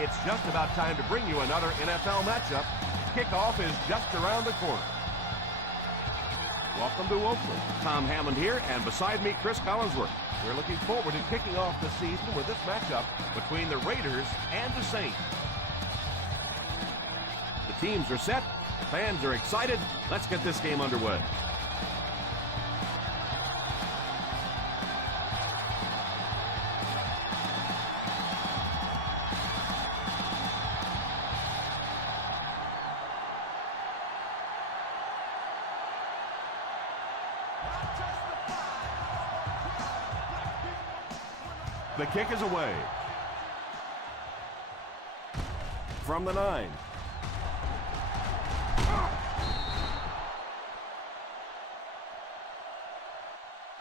It's just about time to bring you another NFL matchup. Kickoff is just around the corner. Welcome to Oakland. Tom Hammond here, and beside me, Chris Collinsworth. We're looking forward to kicking off the season with this matchup between the Raiders and the Saints. The teams are set. The fans are excited. Let's get this game underway. The kick is away. From the 9.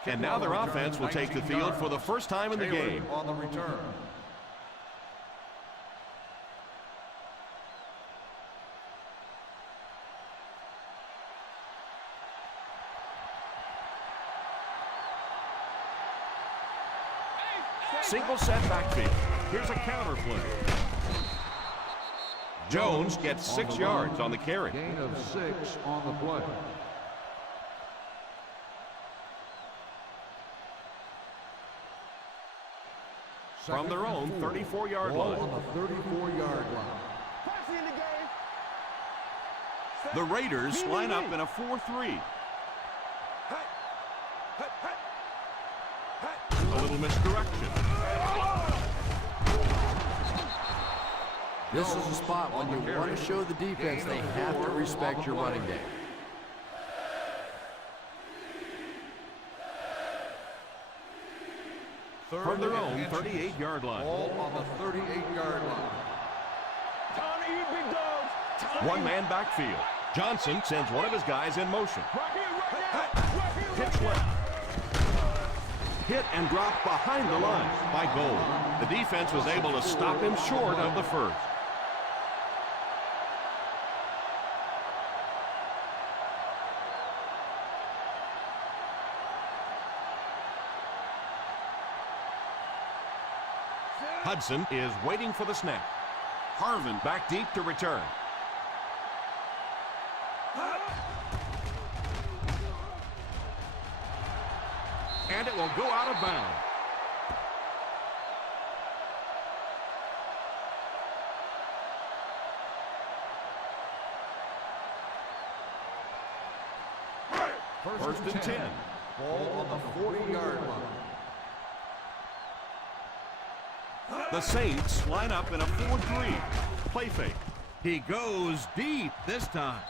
And now their offense will take the field for the first time in the game. On the return. Single set backfield. Here's a counter play. Jones gets 6 yards on the carry. Gain of 6 on the play. From their own 34-yard line. On the 34-yard line. The Raiders line up in a 4-3. A little misdirection. This is a spot when you want to show the defense they have to respect your running game. From their own 38-yard line. Ball on the 38-yard line. One man backfield. Johnson sends one of his guys in motion. Pitch left. Hit and drop behind the line by Gold. The defense was able to stop him short of the first. Hudson is waiting for the snap. Harvin back deep to return. And it will go out of bounds. First and 10. Ball on the 40-yard line. The Saints line up in a 4-3. Play fake. He goes deep this time.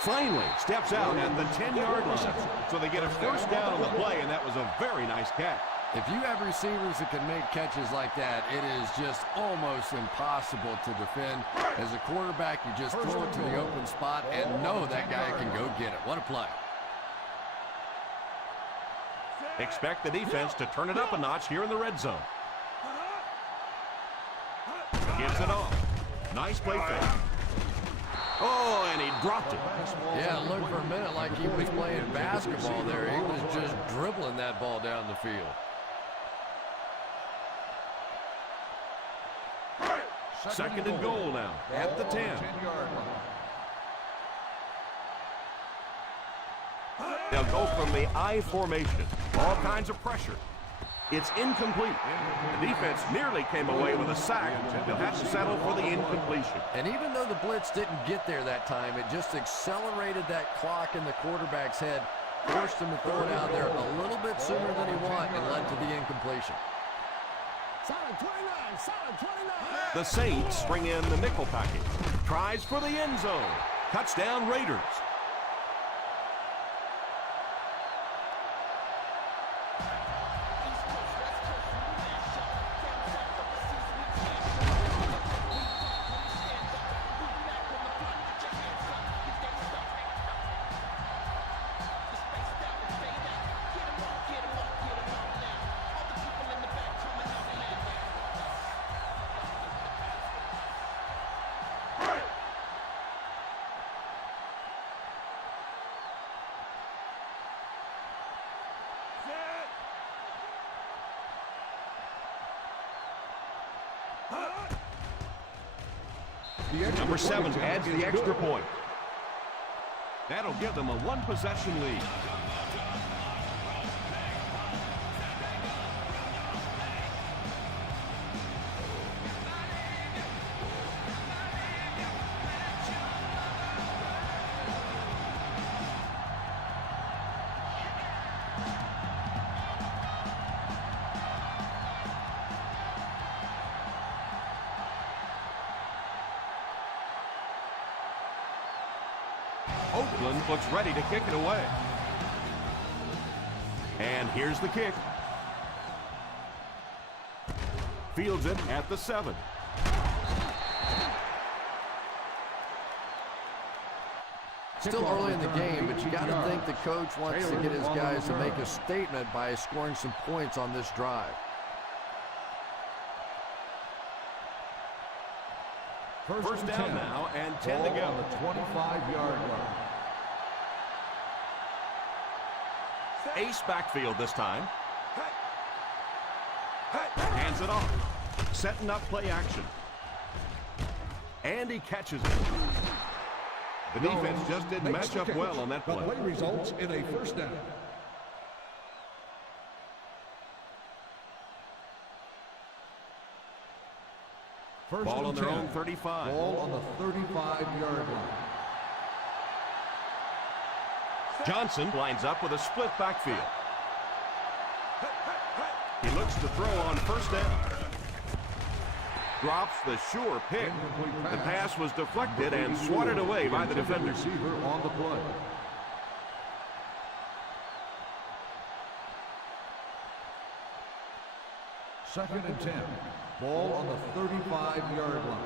Finally steps out at the 10-yard line. So they get a first down on the play, and that was a very nice catch. If you have receivers that can make catches like that, it is just almost impossible to defend. As a quarterback, you just throw it to the open spot and know that guy can go get it. What a play. Expect the defense to turn it up a notch here in the red zone. Gives it off. Nice play fake. Oh, and he dropped it. Yeah, it looked for a minute like he was playing basketball there. He was just dribbling that ball down the field. Second and goal now at the 10. They'll go from the I formation. All kinds of pressure. It's incomplete. The defense nearly came away with a sack. They'll have to settle for the incompletion. And even though the blitz didn't get there that time, it just accelerated that clock in the quarterback's head, forced him to throw it out there a little bit sooner than he wanted, and led to the incompletion. Solid 29, solid 29. The Saints bring in the nickel package. Tries for the end zone. Touchdown Raiders. Number 7 adds the extra point. That'll give them a one-possession lead. Oakland looks ready to kick it away. And here's the kick. Fields it at the 7. Still early in the game, but you got to think the coach wants to get his guys to make a statement by scoring some points on this drive. First down now and 10 to go. On the 25-yard line. Ace backfield this time. Hands it off. Setting up play action. And he catches it. The defense just didn't match up well on that play. The play results in a first down. Ball on their own 35. Ball on the 35-yard line. Johnson lines up with a split backfield. He looks to throw on first down. Drops the sure pick. The pass was deflected and swatted away by the defender. Receiver on the play. Second and 10. Ball on the 35-yard line.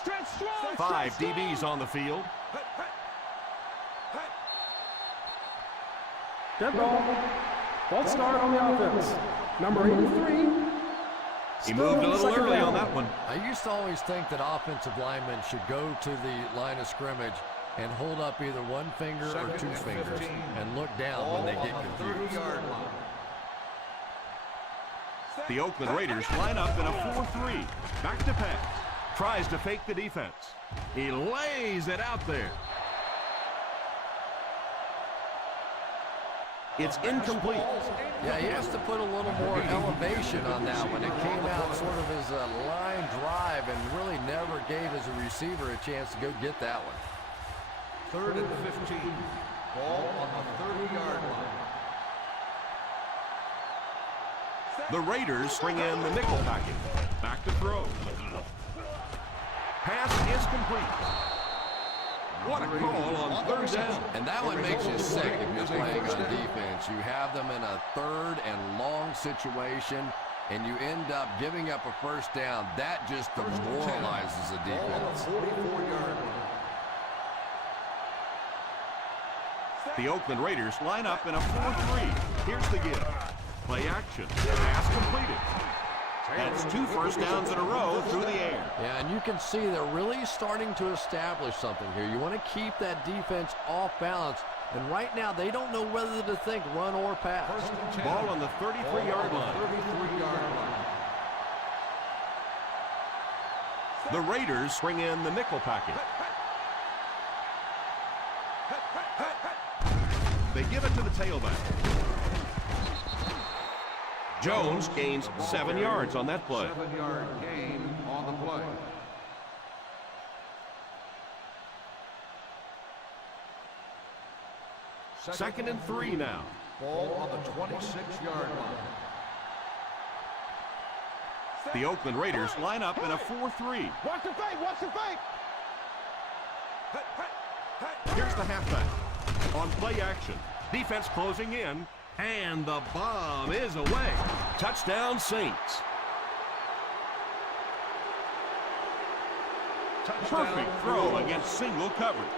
Stretch strong. 5 DBs on the field. Dead ball. Ball start on the offense. Number 83. He moved a little early on that one. I used to always think that offensive linemen should go to the line of scrimmage and hold up either one finger or two fingers and look down when they get confused. 30-yard line. The Oakland Raiders line up in a 4-3. Back to pass. Tries to fake the defense. He lays it out there. It's incomplete. Yeah, he has to put a little more elevation on that one. It came out sort of as a line drive and really never gave his receiver a chance to go get that one. Third and 15. Ball on the 30-yard line. The Raiders bring in the nickel package. Back to throw. Pass is complete. What a call on third down. And that one makes you sick if you're playing on defense. You have them in a third and long situation, and you end up giving up a first down. That just demoralizes the defense. 44-yard line. The Oakland Raiders line up in a 4-3. Here's the give. Play action. Pass completed. That's 2 first downs in a row through the air. Yeah, and you can see they're really starting to establish something here. You want to keep that defense off balance, and right now they don't know whether to think run or pass. Ball on the 33-yard line. 33-yard line. The Raiders bring in the nickel package. They give it to the tailback. Jones gains 7 yards on that play. 7-yard gain on the play. Second and 3 now. Ball on the 26-yard line. The Oakland Raiders line up in a 4-3. Watch the fake. Watch the fake. Here's the halfback. On play action. Defense closing in. And the bomb is away. Touchdown, Saints. Perfect throw against single coverage.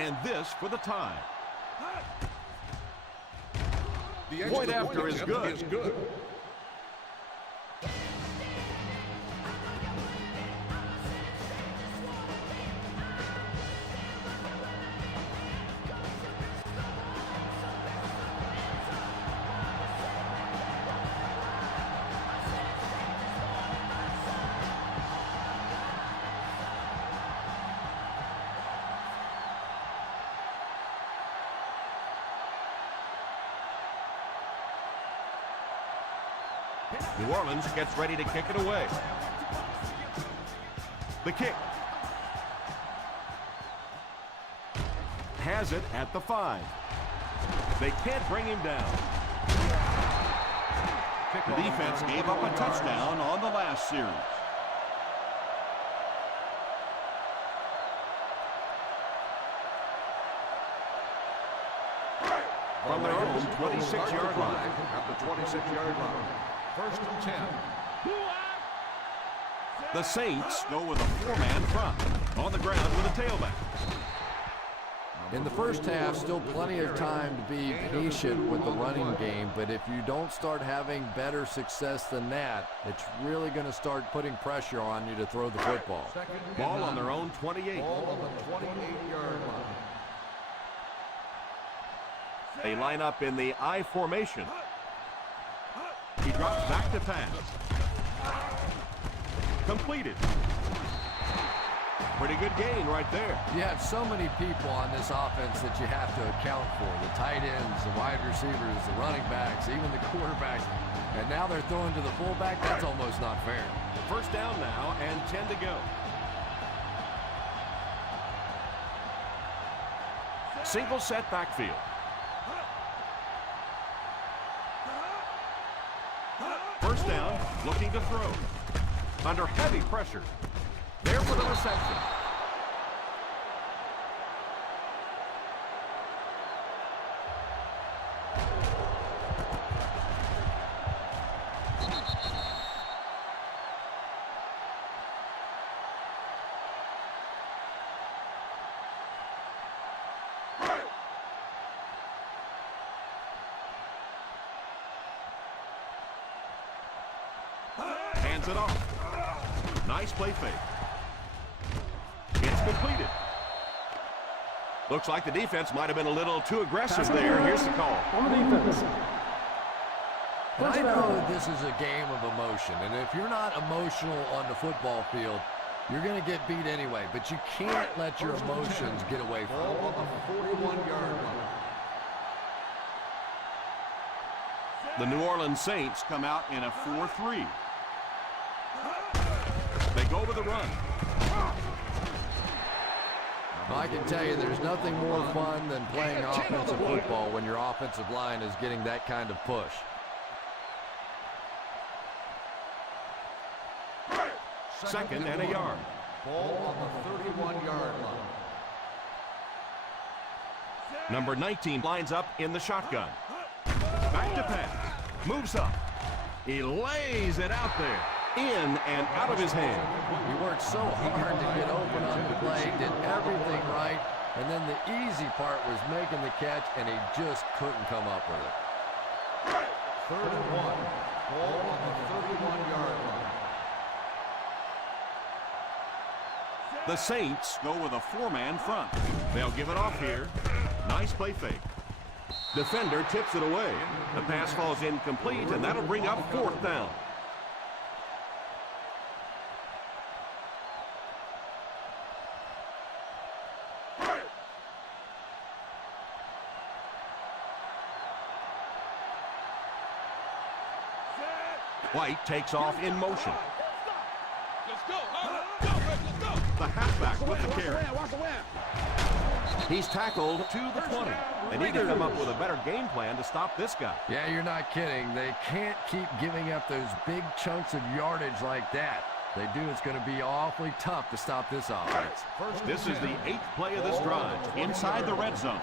and this for the tie. The Point after is good. New Orleans gets ready to kick it away. The kick. Has it at the 5. They can't bring him down. The defense gave up a touchdown on the last series. From their own 26-yard line. At the 26-yard line. 1st and 10. The Saints go with a 4-man front. On the ground with a tailback. In the first half, still plenty of time to be patient with the running game, but if you don't start having better success than that, it's really going to start putting pressure on you to throw the football. Ball on their own 28. Ball on the 28-yard line. They line up in the I formation. He drops back to pass. Completed. Pretty good gain right there. You have so many people on this offense that you have to account for. The tight ends, the wide receivers, the running backs, even the quarterback. And now they're throwing to the fullback. That's almost not fair. First down now and 10 to go. Single set backfield. First down, looking to throw. Under heavy pressure. There for the reception. Hands it off. Nice play fake. It's completed. Looks like the defense might have been a little too aggressive there. Here's the call. On the defense. And I know that this is a game of emotion, and if you're not emotional on the football field, you're going to get beat anyway, but you can't let your emotions get away from you. Ball on the 41-yard line. The New Orleans Saints come out in a 4-3. They go with the run. I can tell you there's nothing more fun than playing offensive football when your offensive line is getting that kind of push. Second and a yard. Ball on the 31-yard line. Number 19 lines up in the shotgun. Back to pass. Moves up. He lays it out there. In and out of his hand. He worked so hard to get open on the play, did everything right, and then the easy part was making the catch, and he just couldn't come up with it. 3rd and 1. Ball on the 31-yard line. The Saints go with a 4-man front. They'll give it off here. Nice play fake. Defender tips it away. The pass falls incomplete, and that'll bring up 4th down. White takes off in motion. The halfback with the carry. He's tackled to the 20. They need to come up with a better game plan to stop this guy. Yeah, you're not kidding. They can't keep giving up those big chunks of yardage like that. They do, it's going to be awfully tough to stop this offense. This is the 8th play of this drive, inside the red zone.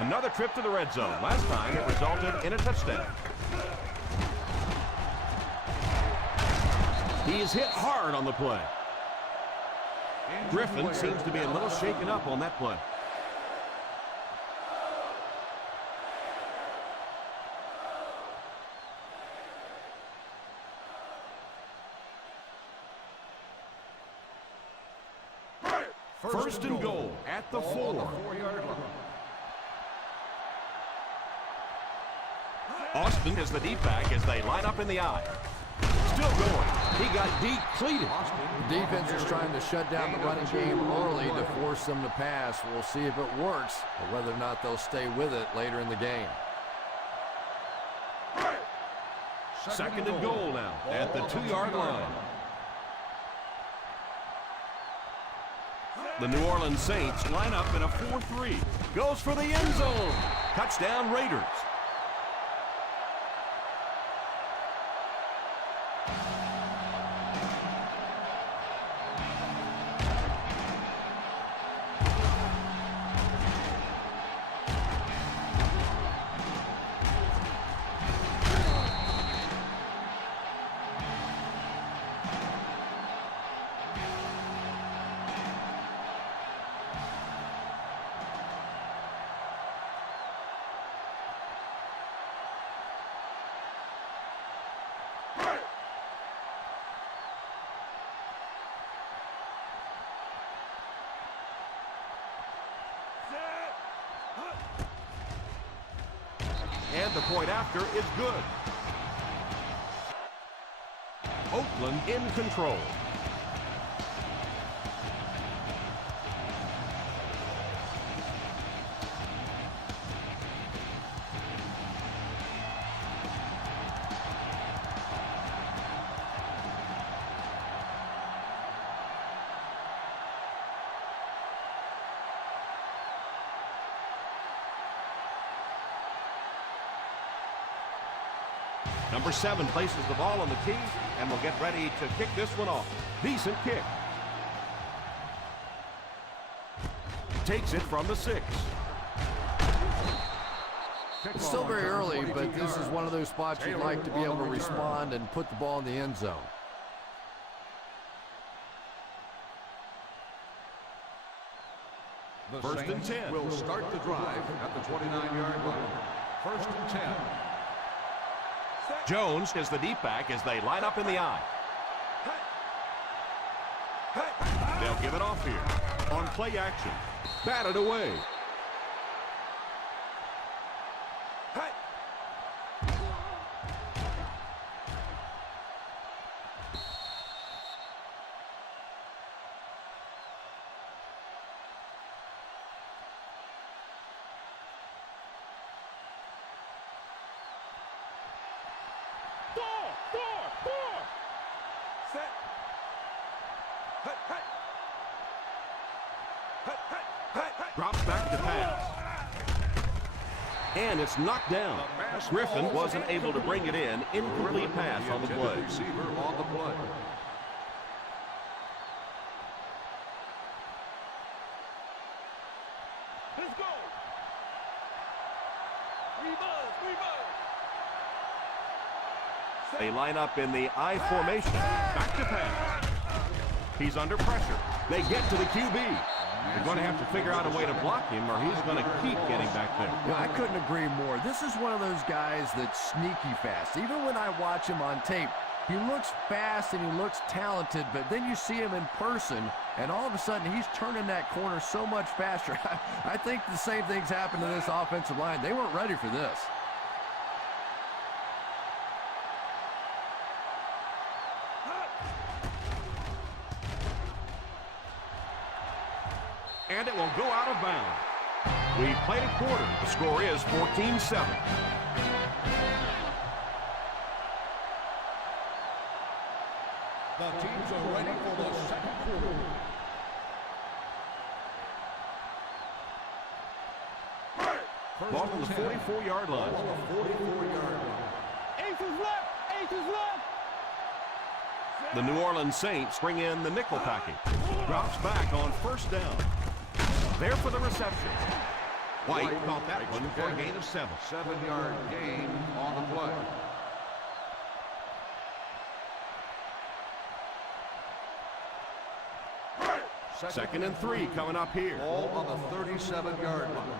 Another trip to the red zone. Last time it resulted in a touchdown. He is hit hard on the play. Griffin seems to be a little shaken up on that play. First and goal at the 4. Yard line. Austin is the deep back as they line up in the I. Still going. He got depleted. The defense is trying to shut down the running game early to force them to pass. We'll see if it works or whether or not they'll stay with it later in the game. Second and goal now at the 2-yard line. The New Orleans Saints line up in a 4-3. Goes for the end zone. Touchdown Raiders. And the point after is good. Oakland in control. Number 7 places the ball on the tee and will get ready to kick this one off. Decent kick. Takes it from the 6. It's still very early, but this is one of those spots you'd like to be able to respond and put the ball in the end zone. The First and Saints 10. will start the drive at the 29-yard line. First and 10. Jones is the deep back as they line up in the I. They'll give it off here on play action. Batted away. Drops back to pass. And it's knocked down. Griffin wasn't able to bring it in. Incomplete pass on the play. Receiver on the play. Let's go. Rebound. They line up in the I formation. Back to pass. He's under pressure. They get to the QB. They're going to have to figure out a way to block him or he's going to keep getting back there. Yeah, I couldn't agree more. This is one of those guys that's sneaky fast. Even when I watch him on tape, he looks fast and he looks talented, but then you see him in person, and all of a sudden he's turning that corner so much faster. I think the same thing's happened to this offensive line. They weren't ready for this. And it will go out of bounds. We played a quarter. The score is 14-7. The teams are ready for the second quarter. Ball on the 44-yard line. On the 44-yard line. Aces left. The New Orleans Saints bring in the nickel package. Drops back on first down. There for the reception. White caught that one for a gain of 7. 7-yard gain on the play. Second and 3 coming up here. Ball on the 37-yard line.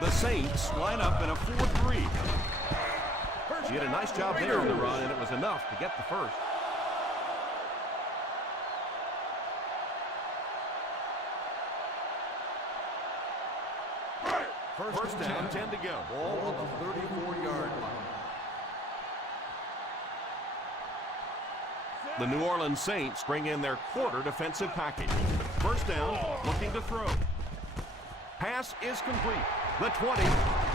The Saints line up in a 4-3. She did a nice job there on the run, and it was enough to get the first. First down, 10 to go. Ball on the 34-yard line. The New Orleans Saints bring in their quarter defensive package. First down, looking to throw. Pass is complete. The 20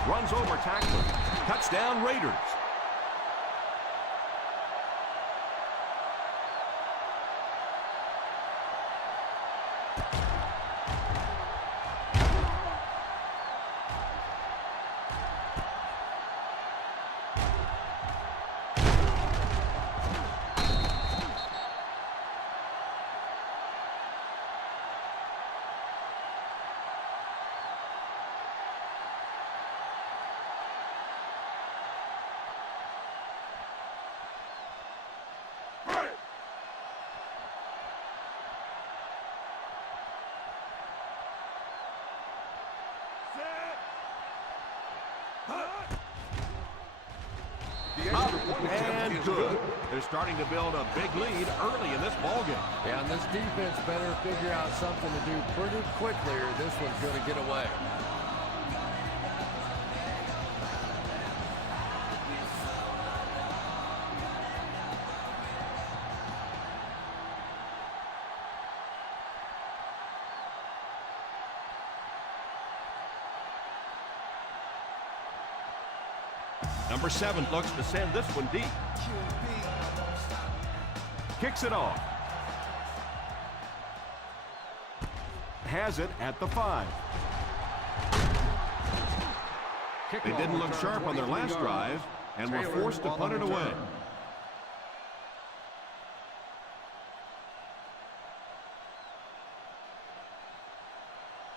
runs over tackler. Touchdown Raiders. And good. They're starting to build a big lead early in this ballgame. Yeah, and this defense better figure out something to do pretty quickly or this one's going to get away. Number 7 looks to send this one deep. Kicks it off. Has it at the 5. They didn't look sharp on their last drive and were forced to punt it away.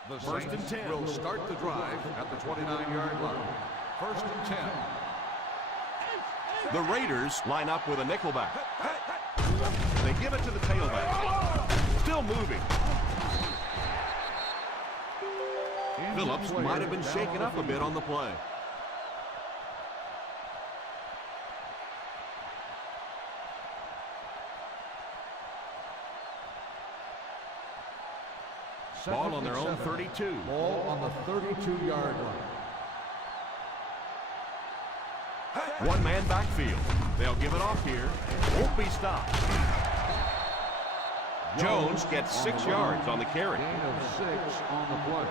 The First and 10. will start the drive at the 29-yard line. First and 10. The Raiders line up with a nickelback. They give it to the tailback. Still moving. Phillips might have been shaken up a bit on the play. Ball on their own 32. Ball on the 32-yard line. One man backfield. They'll give it off here. Won't be stopped. Jones gets 6 yards on the carry. Gain of 6 on the play.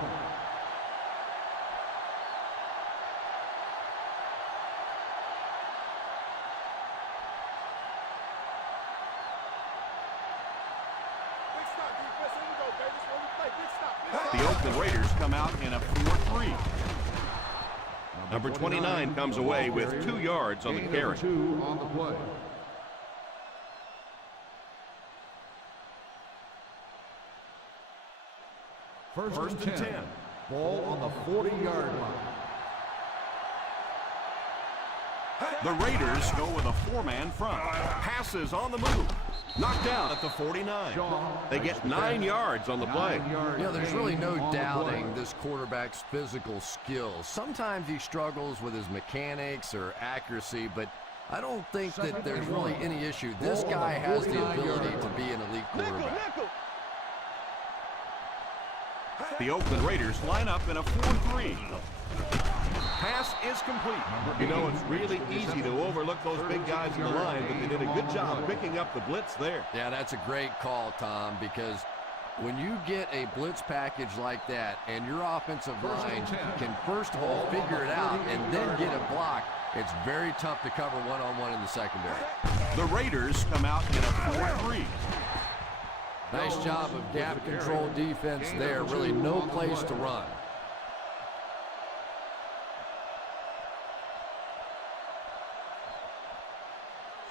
The Oakland Raiders come out in a 4-3. Number 29 comes away with 2 yards on the carry. 2 on the play. First and 10. Ball on the 40-yard line. The Raiders go with a 4-man front. Passes on the move. Knocked out at the 49. They get 9 yards on the play. Yeah, there's really no doubting this quarterback's physical skills. Sometimes he struggles with his mechanics or accuracy, but I don't think that there's really any issue. This guy has the ability to be an elite quarterback. The Oakland Raiders line up in a 4-3. Pass is complete. You know, it's really easy to overlook those big guys in the line, but they did a good job picking up the blitz there. Yeah, that's a great call, Tom, because when you get a blitz package like that and your offensive line can first of all figure it out and then get it blocked, it's very tough to cover one-on-one in the secondary. The Raiders come out in a 4-3. Nice job of gap control defense there. Really no place to run.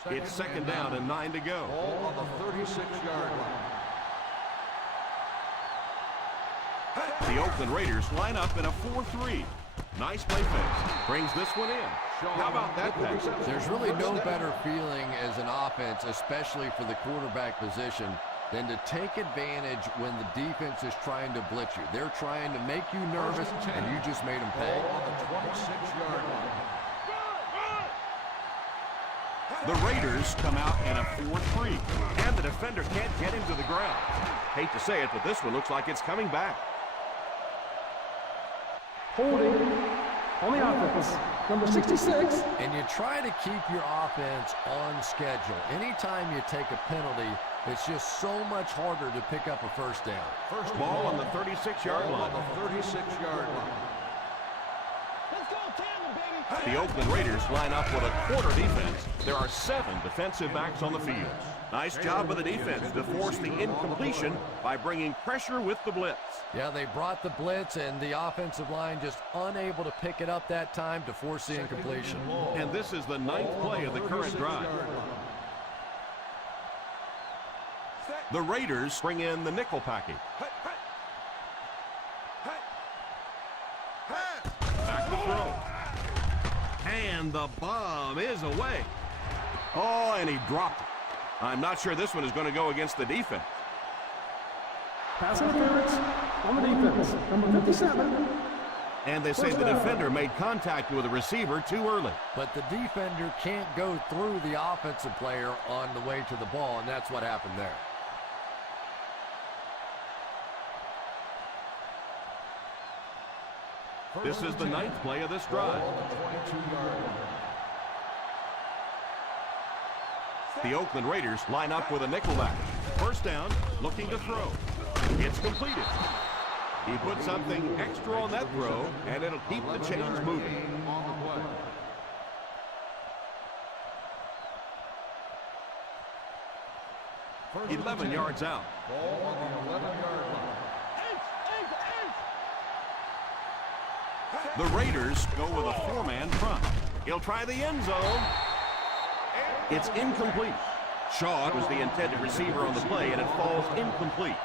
It's second down and 9 to go. Ball on the 36-yard line. The Oakland Raiders line up in a 4-3. Nice play fake. Brings this one in. How about that pass? There's really no better feeling as an offense, especially for the quarterback position, than to take advantage when the defense is trying to blitz you. They're trying to make you nervous, and you just made them pay. Ball on the 26-yard line. The Raiders come out in a 4-3, and the defender can't get him to the ground. Hate to say it, but this one looks like it's coming back. Holding on the offense. Number 66. And you try to keep your offense on schedule. Anytime you take a penalty, it's just so much harder to pick up a first down. First ball on the 36-yard line. On the 36-yard line. Let's go, Tampa, baby. The Oakland Raiders line up with a quarter defense. There are 7 defensive backs on the field. Nice job by the defense to force the incompletion by bringing pressure with the blitz. Yeah, they brought the blitz, and the offensive line just unable to pick it up that time to force the incompletion. And this is the 9th play of the current drive. The Raiders bring in the nickel package. Back to throw. And the bomb is away. Oh, and he dropped it. I'm not sure this one is going to go against the defense. Pass interference on the defense. Number 57. And they say the defender made contact with the receiver too early. But the defender can't go through the offensive player on the way to the ball, and that's what happened there. This is the 9th play of this drive. The Oakland Raiders line up with a nickelback. First down, looking to throw. It's completed. He put something extra on that throw, and it'll keep the chains moving. 11 yards out. Ball on the 11-yard line. The Raiders go with a 4-man front. He'll try the end zone. It's incomplete. Shaw was the intended receiver on the play, and it falls incomplete.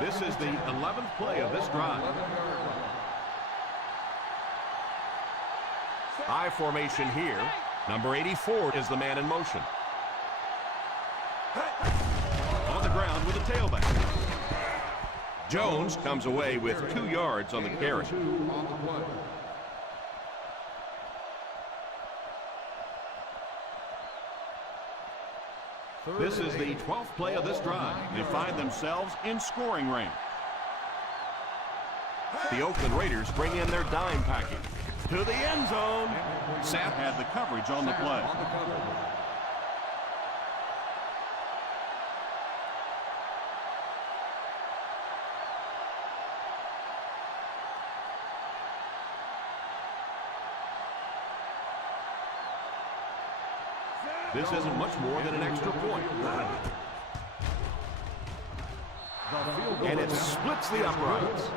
This is the 11th play of this drive. I formation here. Number 84 is the man in motion. On the ground with a tailback. Jones comes away with 2 yards on the carry. This is the 12th play of this drive. They find themselves in scoring range. The Oakland Raiders bring in their dime package. To the end zone. Sapp had the coverage on the play. This isn't much more than an extra point. And it splits the uprights.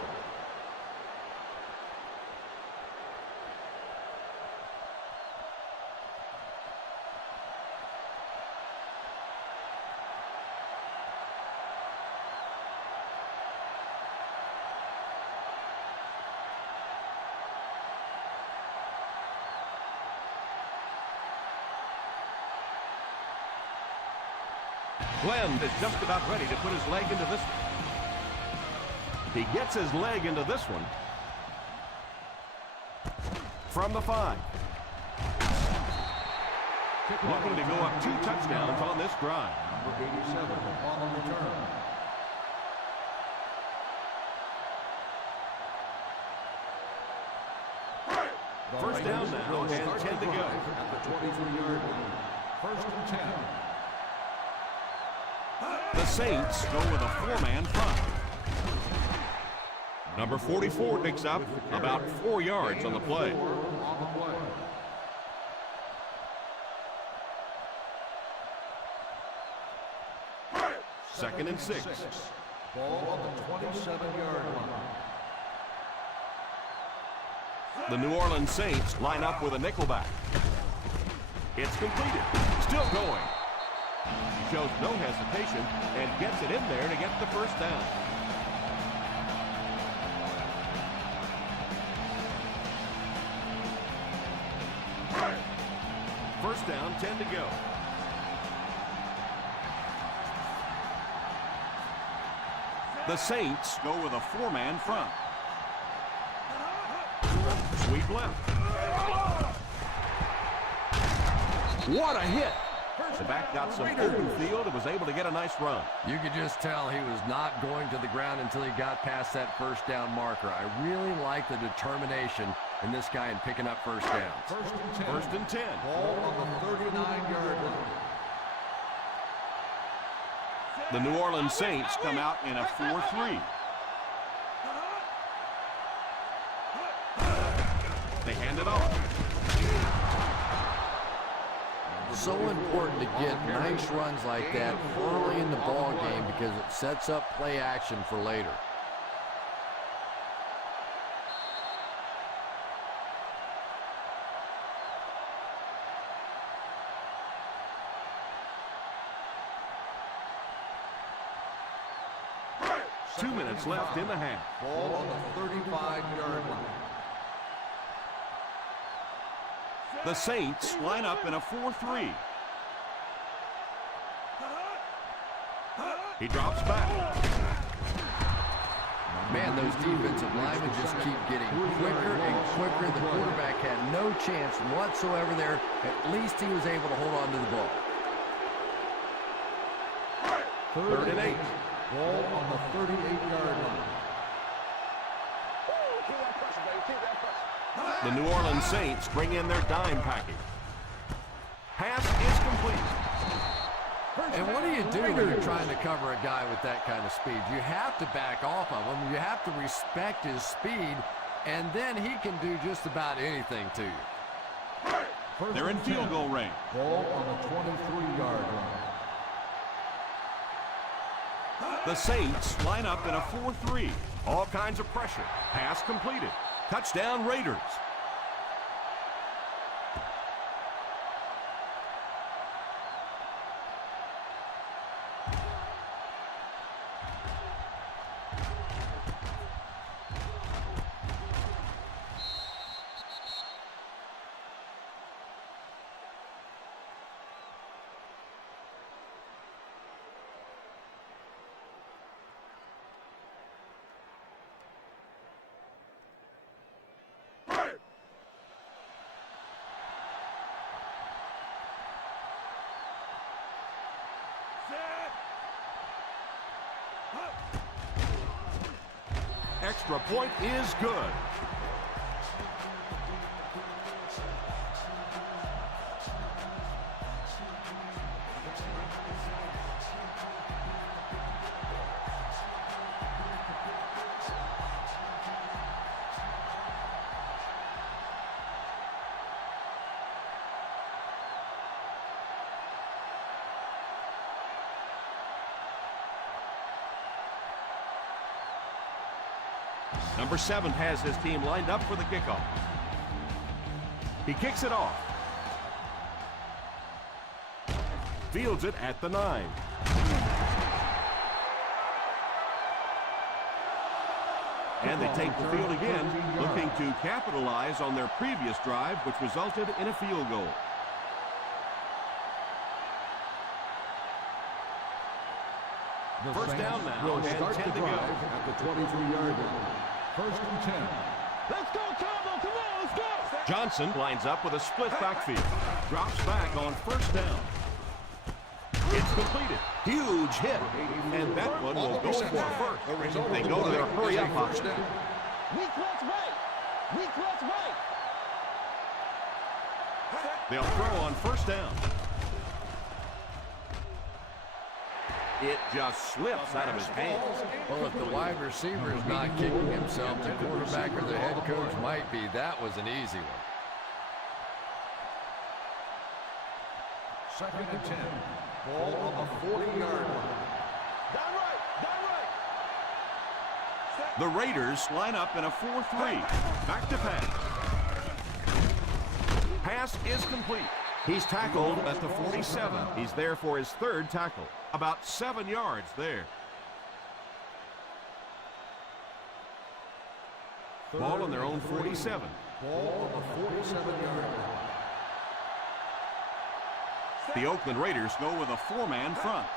Glenn is just about ready to put his leg into this one. He gets his leg into this one. From the 5. Looking to go up 2 touchdowns on this drive. Number 87 on the return. First down now and 10 to go. At the 23-yard line. First and 10. The Saints go with a 4-man front. Number 44 picks up about 4 yards on the play. Second and 6. Ball on the 27-yard line. The New Orleans Saints line up with a nickelback. It's completed. Still going. He shows no hesitation and gets it in there to get the first down. First down, 10 to go. The Saints go with a four-man front. Sweep left. What a hit! The back got some open field and was able to get a nice run. You could just tell he was not going to the ground until he got past that first down marker. I really like the determination in this guy in picking up first downs. First and 10. Ball on the 39-yard line. The New Orleans Saints come out in a 4-3. They hand it off. So important to get nice runs like that early in the ball game because it sets up play action for later. Two minutes left in the half. Ball on the 35-yard line. The Saints line up in a 4-3. He drops back. Man, those defensive linemen just keep getting quicker and quicker. The quarterback had no chance whatsoever there. At least he was able to hold on to the ball. Third and 8. Ball on the 38-yard line. The New Orleans Saints bring in their dime package. Pass is complete. And what do you do when you're trying to cover a guy with that kind of speed? You have to back off of him. You have to respect his speed, and then he can do just about anything to you. They're in field goal range. Ball on the 23-yard line. The Saints line up in a 4-3. All kinds of pressure. Pass completed. Touchdown Raiders. Extra point is good. Number 7 has his team lined up for the kickoff. He kicks it off. Fields it at the 9. And they take the field again, looking to capitalize on their previous drive, which resulted in a field goal. First down now, and 10 to go. At the 23-yard line. First and 10. Let's go, Cowboy. Come on, let's go. Johnson lines up with a split backfield. Drops back on first down. It's completed. Huge hit. And that one will go for first. They go to their hurry-up option. Weak left right. Weak left right. They'll throw on first down. It just slips out of his hands. Well, if the wide receiver is not kicking himself, the quarterback or the head coach might be. That was an easy one. Second and 10. Ball on the 40-yard line. Down right. The Raiders line up in a 4-3. Back to pass. Pass is complete. He's tackled at the 47. He's there for his third tackle. About 7 yards there. Ball on their own 47. Ball on the 47-yard line. The Oakland Raiders go with a four-man front.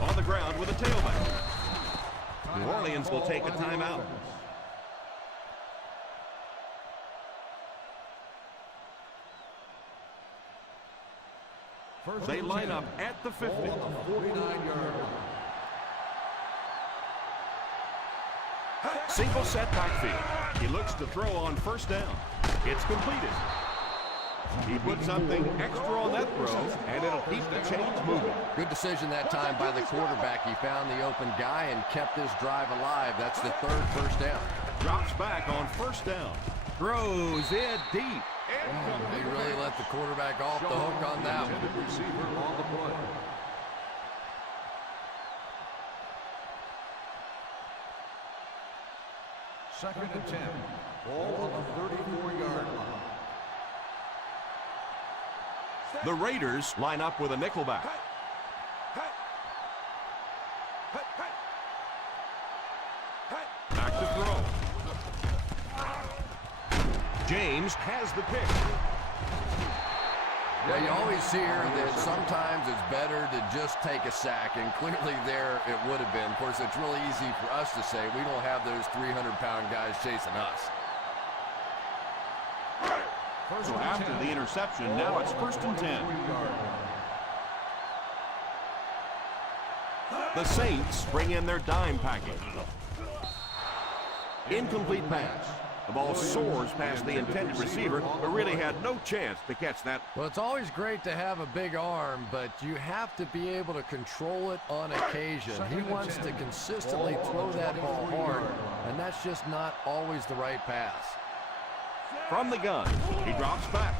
On the ground with a tailback. New Orleans will take a timeout. They line up at the 50. 49-yard line. Single set backfield. He looks to throw on first down. It's completed. He put something extra on that throw, and it'll keep the chains moving. Good decision that time by the quarterback. He found the open guy and kept this drive alive. That's the third first down. Drops back on first down. Throws it deep. They really let the quarterback off the hook on that one. Receiver on the play. Second and 10. Ball on the 34-yard line. The Raiders line up with a nickelback. Back to throw. James has the pick. Yeah, you always hear that sometimes it's better to just take a sack, and clearly there it would have been. Of course, it's really easy for us to say. We don't have those 300-pound guys chasing us. So after the interception, now it's first and 10. The Saints bring in their dime package. Incomplete pass. The ball soars past the intended receiver, but really had no chance to catch that. Well, it's always great to have a big arm, but you have to be able to control it on occasion. He wants to consistently throw that ball hard, and that's just not always the right pass. From the gun, he drops back.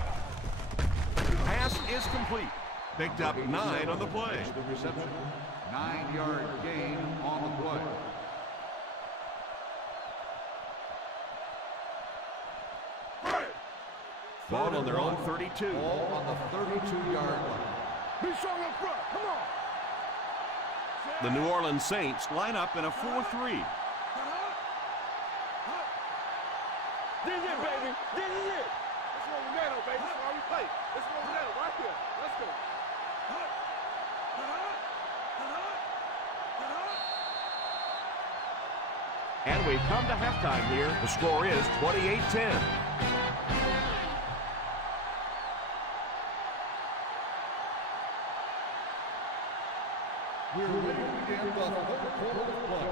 Pass is complete. Picked up 9 on the play. The reception. 9-yard gain on the play. Ball on their own 32. Ball on the 32-yard line. Be strong up front. Come on. The New Orleans Saints line up in a 4-3. This is it, baby. This is it. That's what we made, baby. That's why we play. That's what we made right here. Let's go. And we've come to halftime here. The score is 28-10. We're ready to begin the third quarter of play.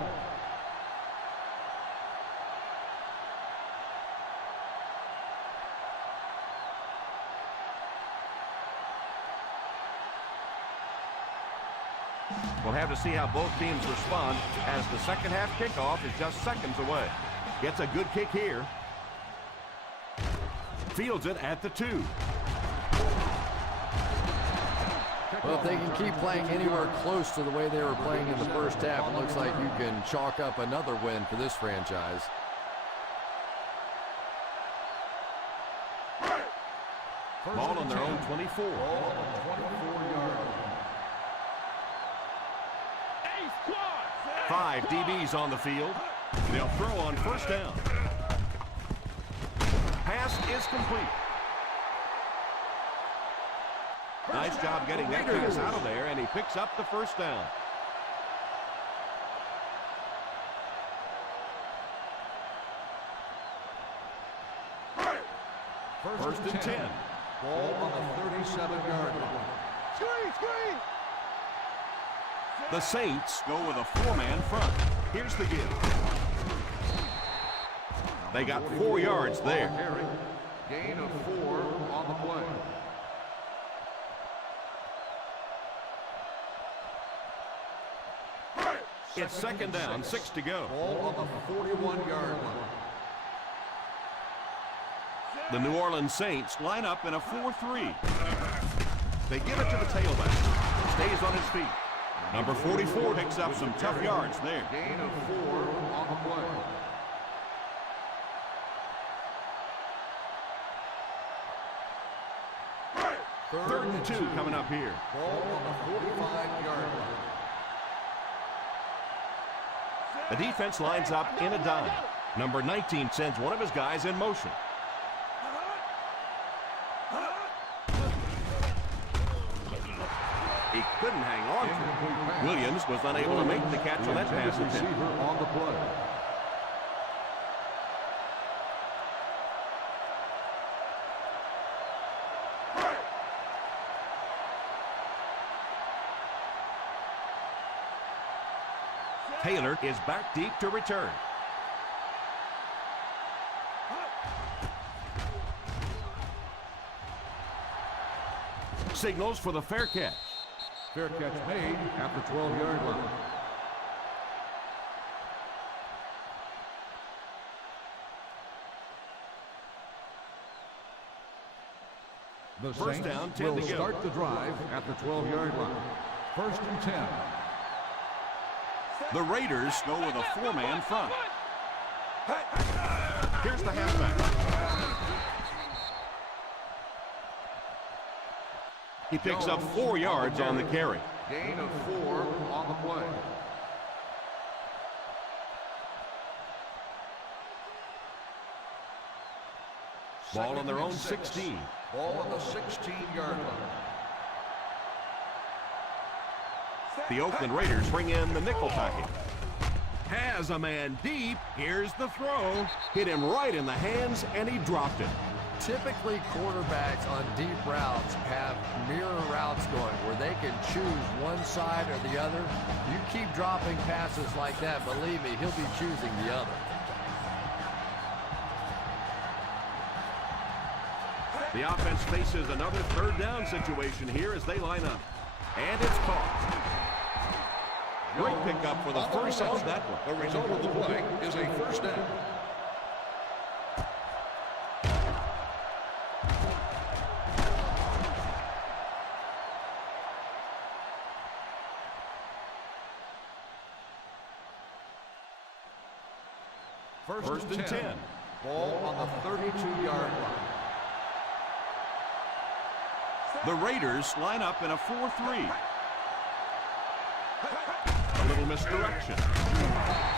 We'll have to see how both teams respond as the second half kickoff is just seconds away. Gets a good kick here. Fields it at the 2. Well, if they can keep playing anywhere close to the way they were playing in the first half, it looks like you can chalk up another win for this franchise. Ball on their own 24. Ball on the 24-yard line. 5 DBs on the field. They'll throw on first down. Pass is complete. Nice job getting that pass out of there, and he picks up the first down. First and 10. Ball on the 37-yard line. Screen, screen. The Saints go with a 4-man front. Here's the give. They got 4 yards there. Gain of 4 on the play. It's second down, 6 to go. Ball on the 41-yard line. The New Orleans Saints line up in a 4-3. They give it to the tailback. Stays on his feet. Number 44 picks up some tough yards there. Gain of 4 on the play. Third and 2 coming up here. Ball on the 45-yard line. The defense lines up in a dime. Number 19 sends one of his guys in motion. He couldn't hang on to it. Williams was unable to make the catch on that pass attempt. Receiver on the play. Taylor is back deep to return. Signals for the fair catch. Fair catch made at the 12-yard line. The First Saints down, 10 will to go. start the drive at the 12-yard line. First and 10. The Raiders go with a 4-man front. Here's the halfback. He picks up 4 yards on the carry. Gain of 4 on the play. Ball on their own 16. Ball on the 16-yard line. The Oakland Raiders bring in the nickel package. Has a man deep. Here's the throw. Hit him right in the hands, and he dropped it. Typically, quarterbacks on deep routes have mirror routes going where they can choose one side or the other. You keep dropping passes like that, believe me, he'll be choosing the other. The offense faces another third down situation here as they line up. And it's caught. Great pickup for the first on that one. The result of the play is a first down. First and 10. Ball on the 32-yard line. The Raiders line up in a 4-3. A little misdirection.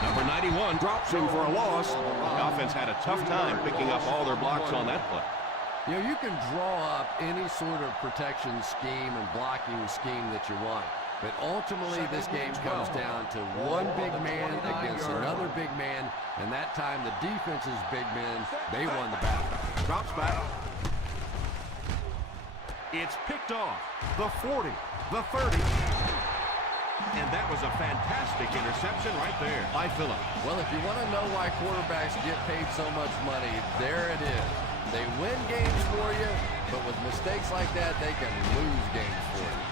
Number 91 drops him for a loss. The offense had a tough time picking up all their blocks on that play. You know, you can draw up any sort of protection scheme and blocking scheme that you want. But ultimately, this game comes down to one big man against another big man. And that time, the defense's big men, they won the battle. Drops back. It's picked off. The 40, the 30. And that was a fantastic interception right there by Phillip. Well, if you want to know why quarterbacks get paid so much money, there it is. They win games for you, but with mistakes like that, they can lose games for you.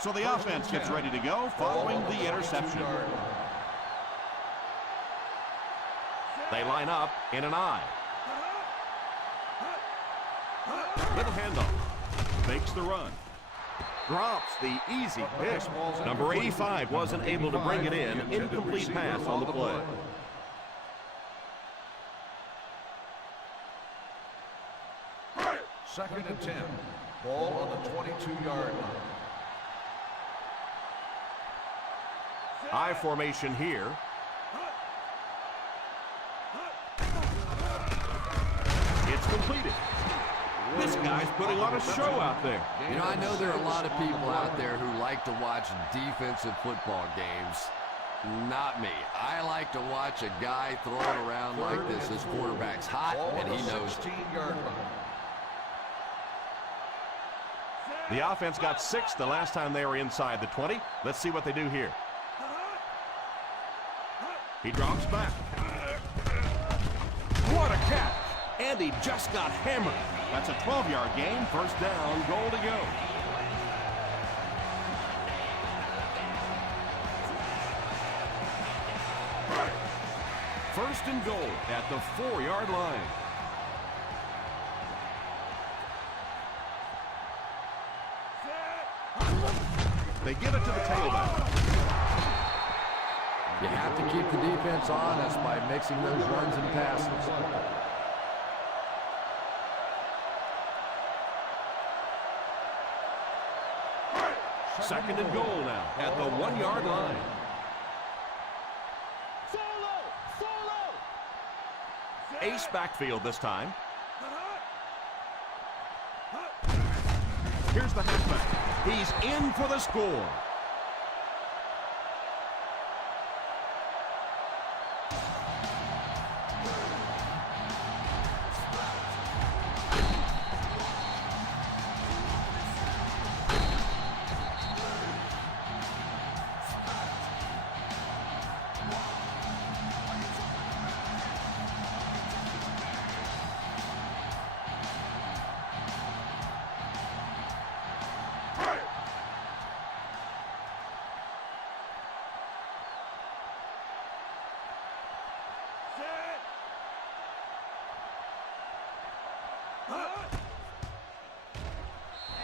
So the offense gets ready to go following the interception. They line up in an I. Little handoff. Makes the run. Drops the easy pick. Number 85 wasn't able to bring it in. Incomplete pass on the play. Second and 10. Ball on the 22-yard line. I formation here. It's completed. This guy's putting on a show out there. You know, I know there are a lot of people out there who like to watch defensive football games. Not me. I like to watch a guy throw it around like this. This quarterback's hot, and he knows it. 16-yard line. The offense got 6 the last time they were inside the 20. Let's see what they do here. He drops back. What a catch! And he just got hammered. That's a 12-yard gain. First down, goal to go. First and goal at the 4-yard line. They give it to the tailback. You have to keep the defense honest by mixing those runs and passes. Second and goal now at the 1-yard line. Ace backfield this time. Here's the halfback. He's in for the score.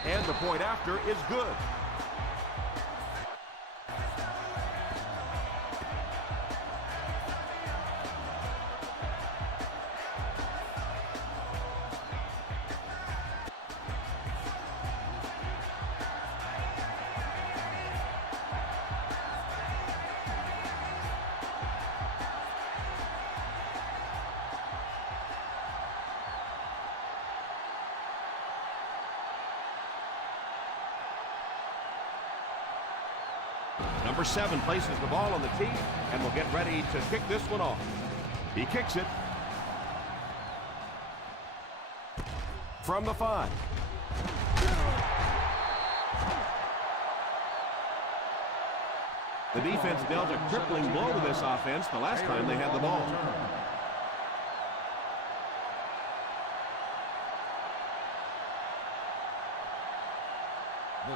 And the point after is good. Number 7 places the ball on the tee and will get ready to kick this one off. He kicks it from the 5. The defense dealt a crippling blow to this offense the last time they had the ball.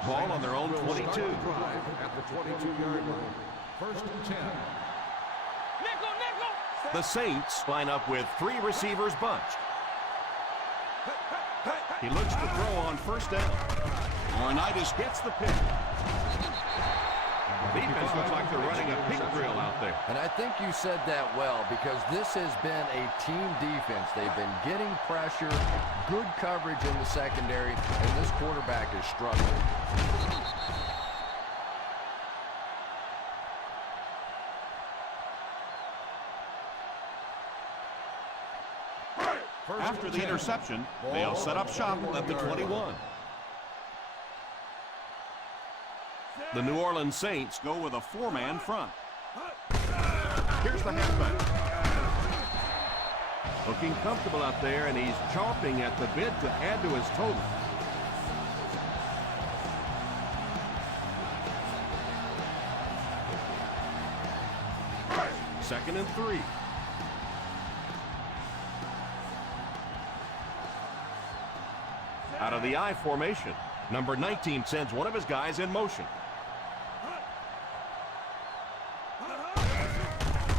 Ball on their own 22. At the 22-yard line. First and 10. The Saints line up with 3 receivers bunched. He looks to throw on first down. Ornitis gets the pick. The defense looks like they're running a pig drill out there. And I think you said that well, because this has been a team defense. They've been getting pressure, good coverage in the secondary, and this quarterback is struggling. After the interception, they'll set up shop at the 21. The New Orleans Saints go with a 4-man front. Here's the halfback. Looking comfortable out there, and he's chomping at the bit to add to his total. Second and 3. Out of the I formation, number 19 sends one of his guys in motion.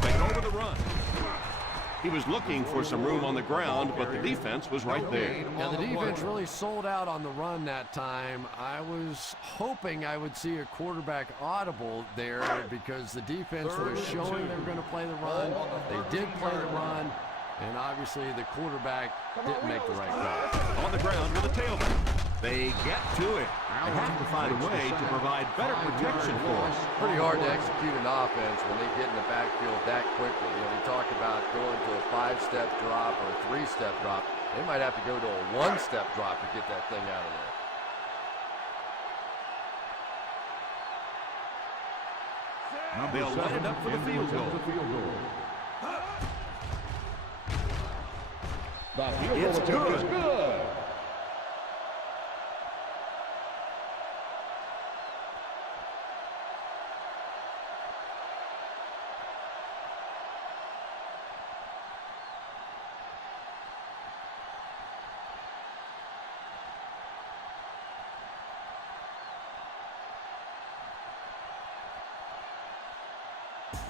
They go with the run. He was looking for some room on the ground, but the defense was right there. Now, the defense really sold out on the run that time. I was hoping I would see a quarterback audible there, because the defense was showing they were going to play the run. They did play the run, and obviously the quarterback didn't make the right call. On the ground with a tailback. They get to it. They have to find a way to provide better protection for us. Pretty hard to execute an offense when they get in the backfield that quickly. You know, we talk about going to a 5-step drop or a 3-step drop. They might have to go to a 1-step drop to get that thing out of there. They'll line it up for the field goal. It's good.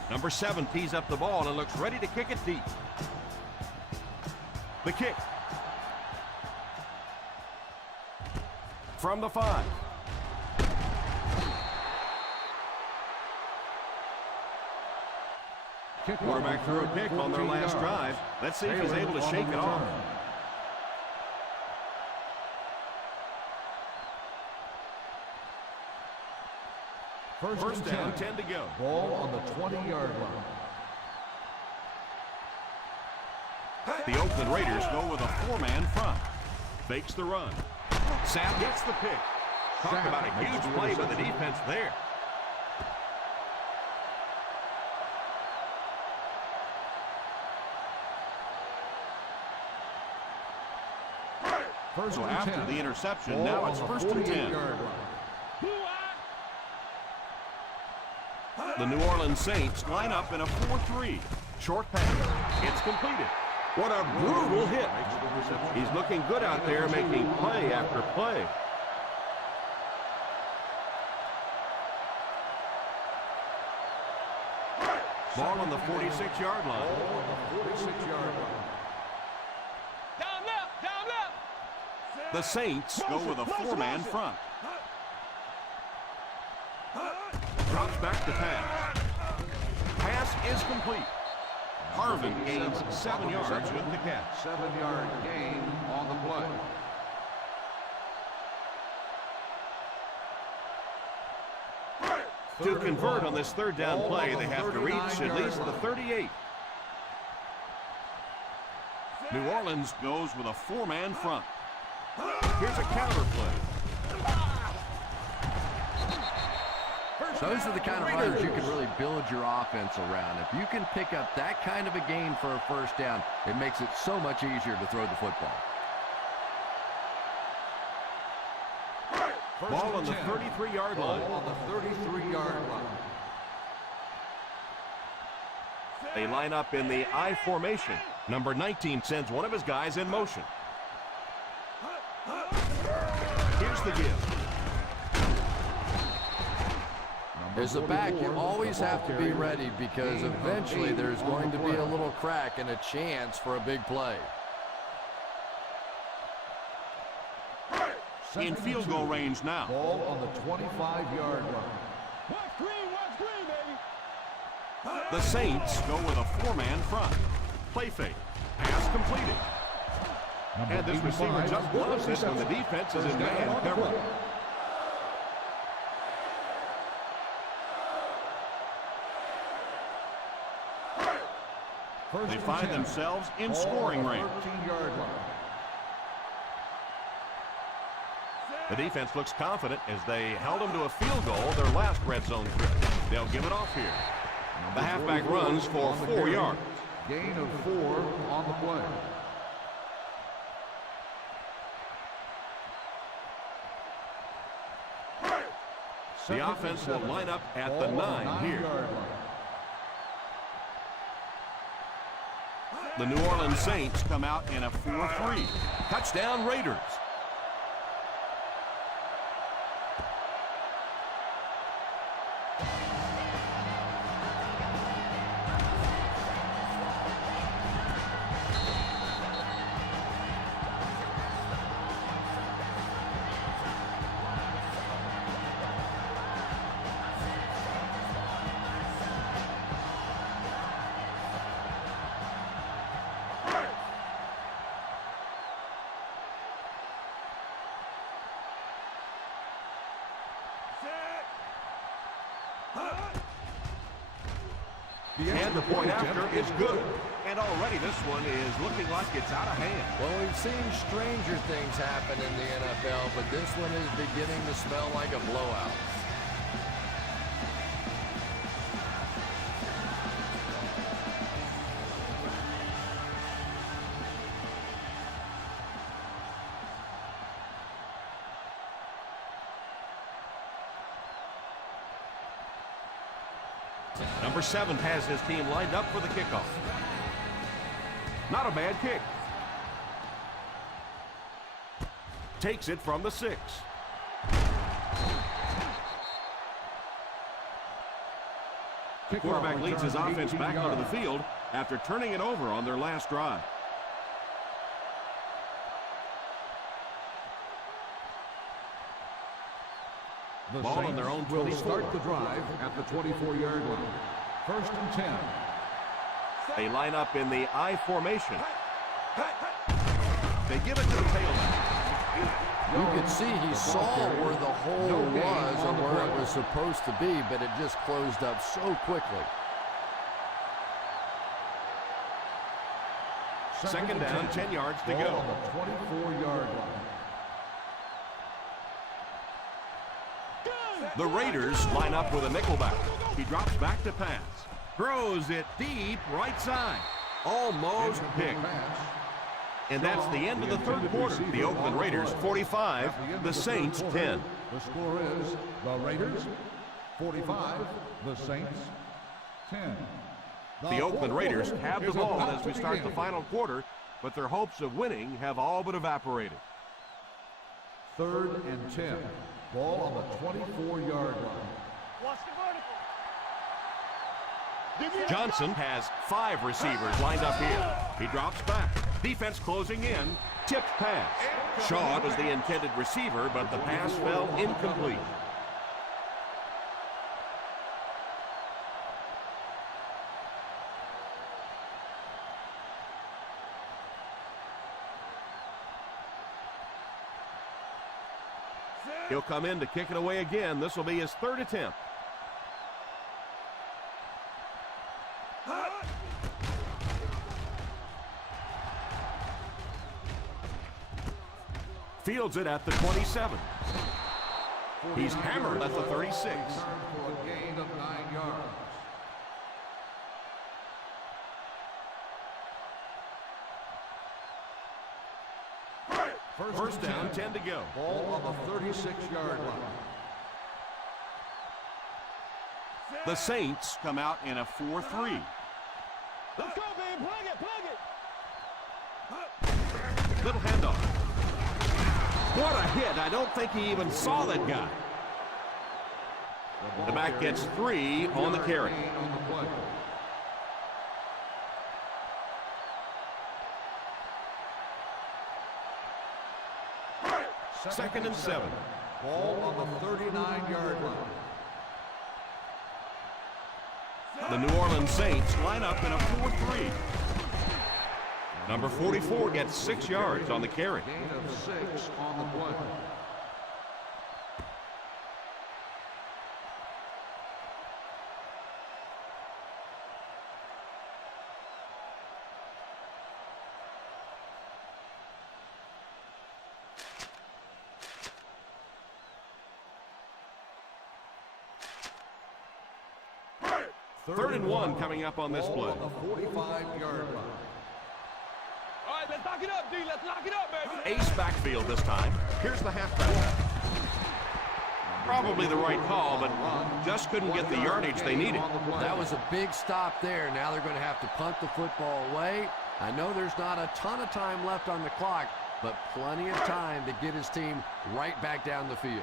Number 7 tees up the ball and looks ready to kick it deep. The kick. From the 5. Quarterback threw a pick on their last drive. Let's see if he's able to shake it off. First down, 10 to go. Ball on the 20-yard line. The Oakland Raiders go with a 4-man front. Fakes the run. Sapp gets the pick. Talk about a huge play by the defense there. So after the interception, now it's 1st and 10. The New Orleans Saints line up in a 4-3. Short pass. It's completed. What a brutal hit. He's looking good out there, making play after play. Ball on the 46-yard line. Down left, down left. The Saints go with a 4-man front. Drops back to pass. Pass is complete. Harvin gains 7 yards with the catch. 7-yard gain on the play. To convert on this 3rd down play, they have to reach at least the 38. New Orleans goes with a 4-man front. Here's a counter play. Those are the kind of runs you can really build your offense around. If you can pick up that kind of a gain for a 1st down, it makes it so much easier to throw the football. Ball on the 33-yard line. Ball on the 33-yard line. They line up in the I formation. Number 19 sends one of his guys in motion. Here's the give. As a back, you always have to be ready because eventually there's going to be a little crack and a chance for a big play. In field goal range now. Ball on the 25-yard line. Watch green, baby. The Saints go with a 4-man front. Play fake. Pass completed. And this receiver just blows this when the defense is in man coverage. They find themselves in scoring range. 13-yard line. The defense looks confident as they held them to a field goal their last red zone trip. They'll give it off here. The halfback runs for 4 yards. Gain of 4 on the play. The offense will line up at the 9 here. The New Orleans Saints come out in a 4-3. Touchdown Raiders. And the point after is good. And already this one is looking like it's out of hand. Well, we've seen stranger things happen in the NFL, but this one is beginning to smell like a blowout. Number 7 has his team lined up for the kickoff. Not a bad kick. Takes it from the 6. The quarterback leads his offense back onto the field after turning it over on their last drive. The Ball on Saints their own will 24. start the drive at the 24-yard line. 1st and 10. They line up in the I formation. They give it to the tailback. You could see he saw where the hole was or where it was supposed to be, but it just closed up so quickly. Second down, 10 yards to go. On the 24-yard line. The Raiders line up with a nickelback. He drops back to pass. Throws it deep right side. Almost picked. And that's the end of the third quarter. The Oakland Raiders 45, the Saints 10. The score is the Raiders 45, the Saints 10. The Oakland Raiders have the ball as we start the final quarter, but their hopes of winning have all but evaporated. 3rd and 10. Ball on the 24-yard line. Watch the vertical. Johnson has 5 receivers lined up here. He drops back. Defense closing in. Tipped pass. Shaw was the intended receiver, but the pass fell incomplete. He'll come in to kick it away again. This will be his 3rd attempt. Fields it at the 27. He's hammered at the 36. For a gain of 9 yards. First down, 10 to go. Ball on the 36-yard line. The Saints come out in a 4-3. Let's go, baby. Plug it. Little handoff. What a hit. I don't think he even saw that guy. The back gets 3 on the carry. Gain on the play. Second and 7. Ball on the 39-yard line. The New Orleans Saints line up in a 4-3. Number 44 gets 6 yards on the carry. Gain of 6 on the play. Third and 1 coming up on this play. On the 45-yard line. All right, let's knock it up, D. Let's knock it up, baby. Ace backfield this time. Here's the halfback. Probably the right call, but just couldn't get the yardage they needed. That was a big stop there. Now they're going to have to punt the football away. I know there's not a ton of time left on the clock, but plenty of time to get his team right back down the field.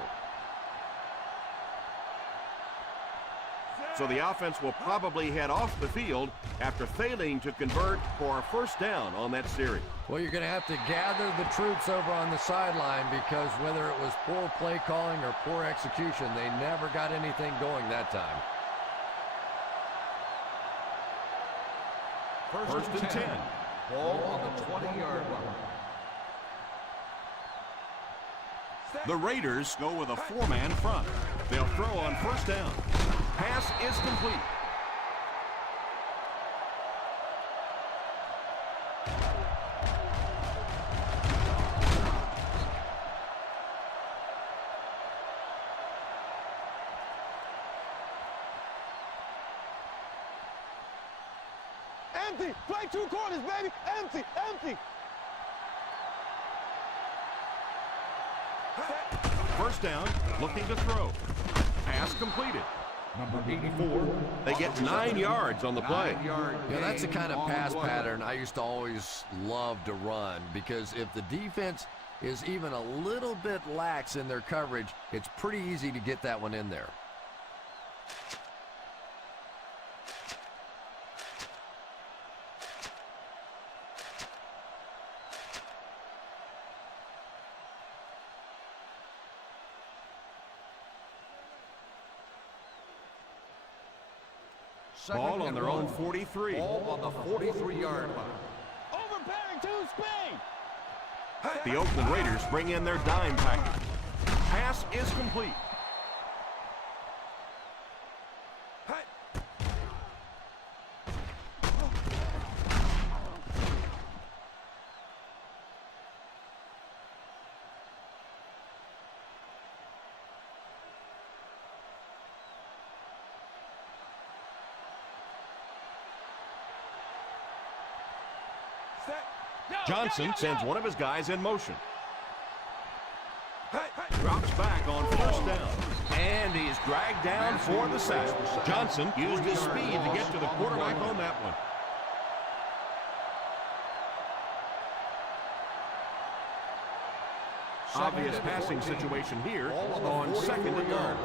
So the offense will probably head off the field after failing to convert for a first down on that series. Well, you're going to have to gather the troops over on the sideline because whether it was poor play calling or poor execution, they never got anything going that time. First and 10. Ball on the 20-yard line. The Raiders go with a 4-man front. They'll throw on first down. Pass is complete. Empty. Play 2 quarters, baby. Empty. Empty. First down, looking to throw. Pass completed. Number 84. They get 9 yards on the play. 9-yard Yeah, that's the gain kind of on the pass play. pattern I used to always love to run because if the defense is even a little bit lax in their coverage, it's pretty easy to get that one in there. Ball on their own 43. Ball on the 43-yard line. Overpairing to speed. The Oakland Raiders bring in their dime package. Pass is complete. Johnson sends one of his guys in motion. Drops back on first down. And he's dragged down for the sack. Johnson used his speed to get to the quarterback on that one. Obvious passing situation here on second and goal.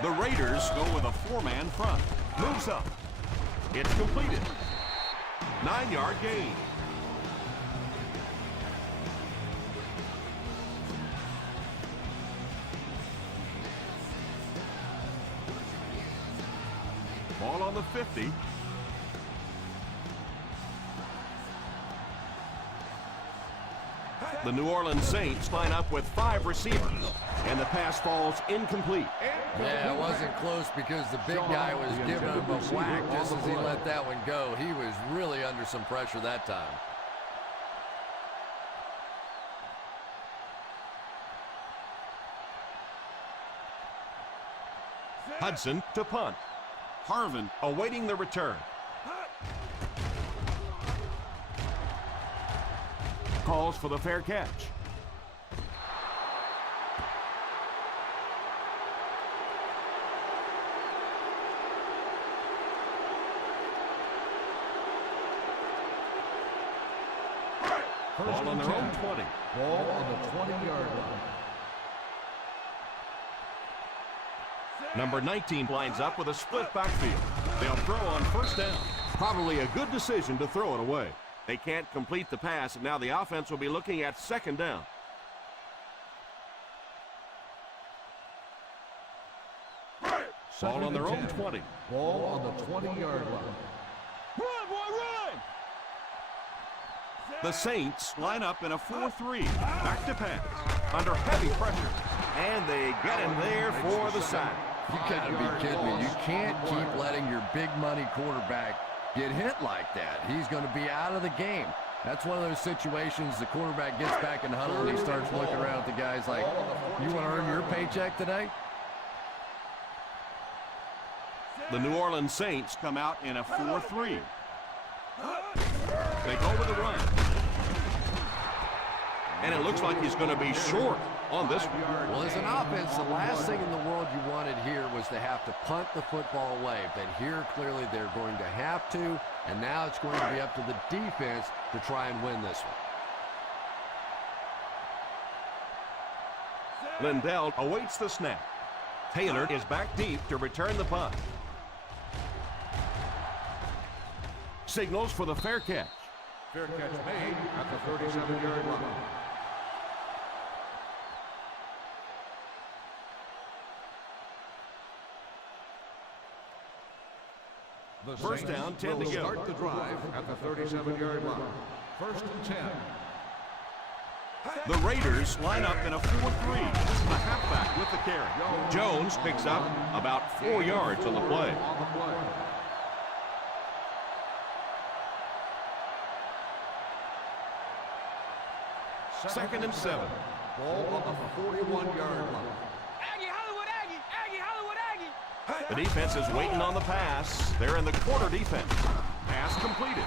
The Raiders go with a four-man front. Moves up. It's completed. 9-yard gain. Ball on the 50. The New Orleans Saints line up with 5 receivers, and the pass falls incomplete. Yeah, it wasn't close because the big guy was giving him a whack just as he let that one go. He was really under some pressure that time. Hudson to punt. Harvin awaiting the return. Calls for the fair catch. Ball on their own 20. Ball on the 20-yard line. Number 19 lines up with a split backfield. They'll throw on first down. Probably a good decision to throw it away. They can't complete the pass, and now the offense will be looking at second down. Ball on their own 20. Ball on the 20-yard line. Run, boy, run! The Saints line up in a 4-3. Back to pass. Under heavy pressure. And they get him there for the sack. You gotta be kidding me. You can't keep letting your big money quarterback get hit like that. He's going to be out of the game. That's one of those situations the quarterback gets back in the huddle and he starts looking around at the guys like, you want to earn your paycheck today? The New Orleans Saints come out in a 4-3. They go with the run. And it looks like he's going to be short on this one. Well, as an offense, the last thing in the world you wanted here was to have to punt the football away. But here, clearly, they're going to have to. And now it's going to be up to the defense to try and win this one. Lindell awaits the snap. Taylor is back deep to return the punt. Signals for the fair catch. Fair catch made at the 37-yard line. The First Saints down, 10 will to go. start the drive at the 37-yard line. First and 10. The Raiders line up in a 4-3. The halfback with the carry. Jones picks up about 4 yards on the play. On the play. Second and 7. Ball on the 41-yard line. Aggie, Hollywood, Aggie! Aggie, Hollywood, Aggie! The defense is waiting on the pass. They're in the quarter defense. Pass completed.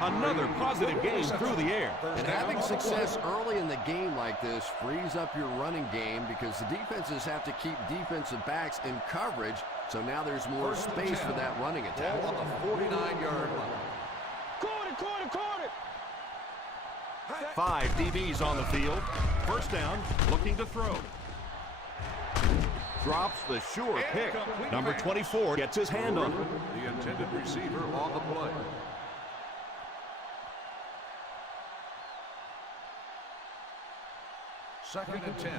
Another positive gain through the air. And having success early in the game like this frees up your running game because the defenses have to keep defensive backs in coverage, so now there's more space for that running attack. Ball on the 49-yard line. Quarter, quarter, quarter! 5 DBs on the field. First down, looking to throw. Drops the sure pick. Number 24 gets his hand on it. The intended receiver on the play. Second and 10.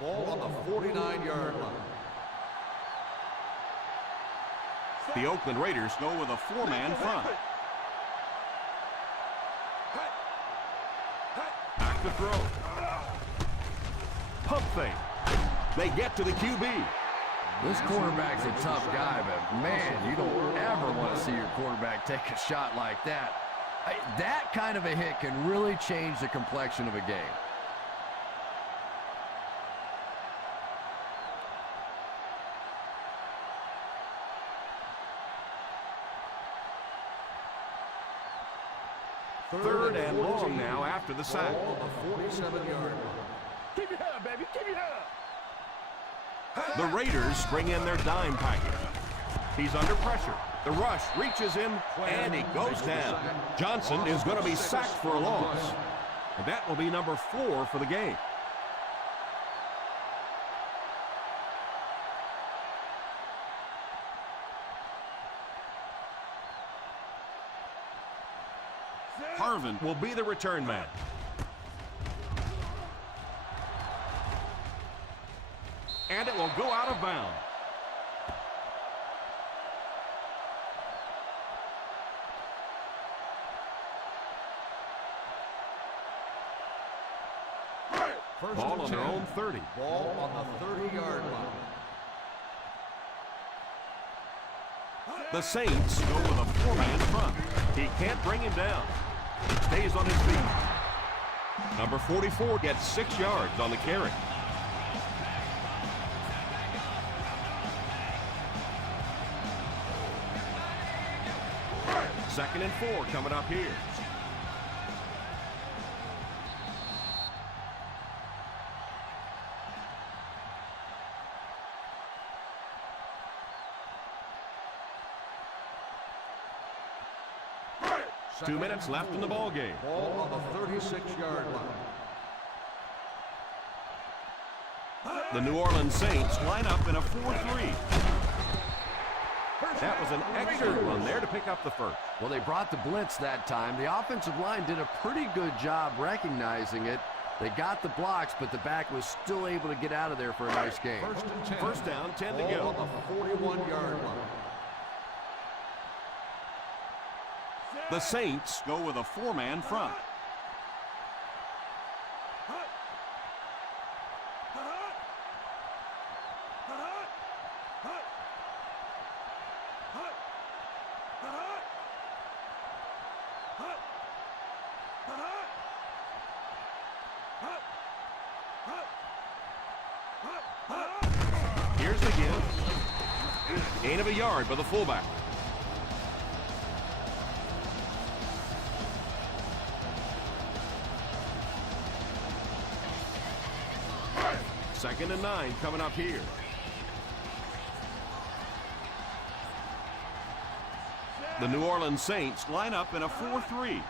Ball on the 49-yard line. The Oakland Raiders go with a four-man front. Back to throw. Pump fake. They get to the QB. This quarterback's a tough guy, but, man, you don't ever want to see your quarterback take a shot like that. That kind of a hit can really change the complexion of a game. Third and long now after the sack. The 47-yard line. Keep your head, baby. Keep your head. The Raiders bring in their dime package. He's under pressure. The rush reaches him, and he goes down. Johnson is going to be sacked for a loss. And that will be number 4 for the game. Harvin will be the return man. And it will go out of bounds. Ball on their own 30. Ball on the 30-yard line. The Saints go with a four-man front. He can't bring him down. Stays on his feet. Number 44 gets 6 yards on the carry. Second and 4 coming up here. Second 2 minutes left in the ball game. Ball on the 36-yard line. The New Orleans Saints line up in a 4-3. That was an excellent run there to pick up the first. Well, they brought the blitz that time. The offensive line did a pretty good job recognizing it. They got the blocks, but the back was still able to get out of there for a nice game. First and 10. First down, 10 to Ball go. on the 41-yard line. The Saints go with a four-man front. Here's the give. Gain of a yard by the fullback. Second and 9 coming up here. The New Orleans Saints line up in a 4-3.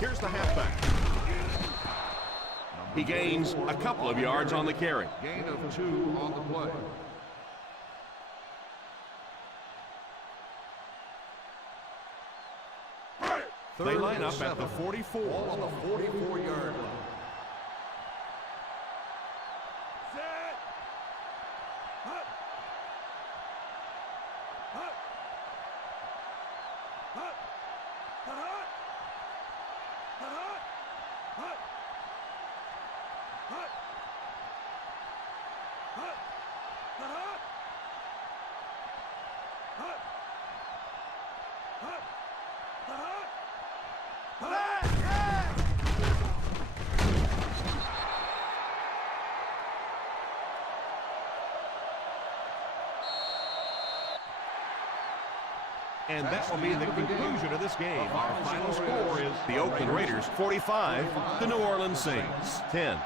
Here's the halfback. He gains a couple of yards on the carry. Gain of 2 on the play. They line up at the 44. Ball on the 44-yard line. And that will be the conclusion of this game. Our final score is the Oakland Raiders 45, the New Orleans Saints 10.